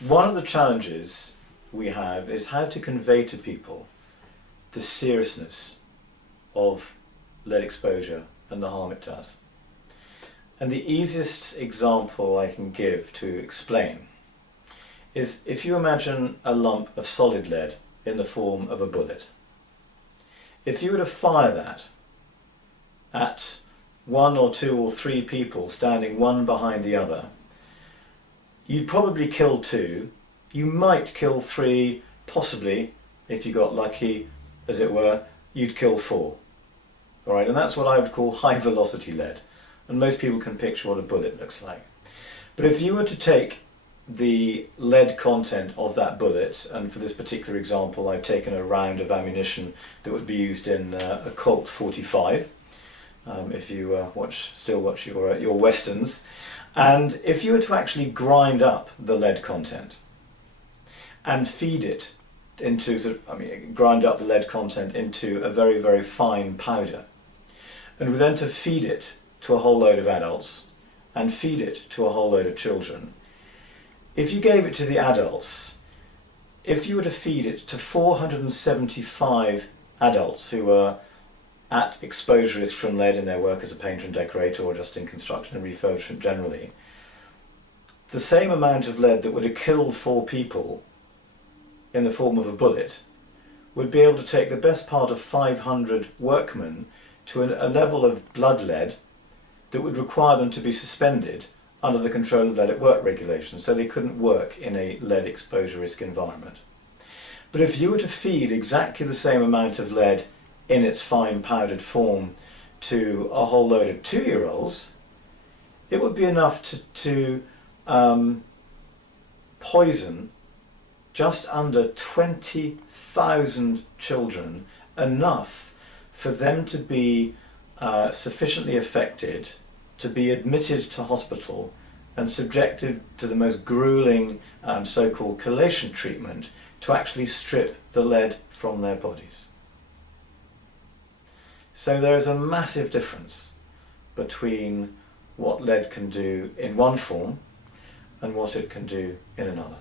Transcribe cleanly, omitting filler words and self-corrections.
One of the challenges we have is how to convey to people the seriousness of lead exposure and the harm it does. And the easiest example I can give to explain is if you imagine a lump of solid lead in the form of a bullet. If you were to fire that at one or two or three people standing one behind the other, you'd probably kill two, you might kill three, possibly, if you got lucky, as it were, you'd kill four. All right, and that's what I would call high velocity lead, and most people can picture what a bullet looks like. But if you were to take the lead content of that bullet, and for this particular example I've taken a round of ammunition that would be used in a Colt 45, if you still watch your westerns, and if you were to actually grind up the lead content and feed it into grind up the lead content into a very, very fine powder, and were then to feed it to a whole load of adults and feed it to a whole load of children, if you gave it to the adults, if you were to feed it to 475 adults who were at exposure risk from lead in their work as a painter and decorator or just in construction and refurbishment generally, the same amount of lead that would have killed 4 people in the form of a bullet would be able to take the best part of 500 workmen to a level of blood lead that would require them to be suspended under the control of lead at work regulations, so they couldn't work in a lead exposure risk environment. But if you were to feed exactly the same amount of lead in its fine powdered form to a whole load of 2-year-olds, it would be enough to poison just under 20,000 children, enough for them to be sufficiently affected to be admitted to hospital and subjected to the most grueling so-called chelation treatment to actually strip the lead from their bodies. So there is a massive difference between what lead can do in one form and what it can do in another.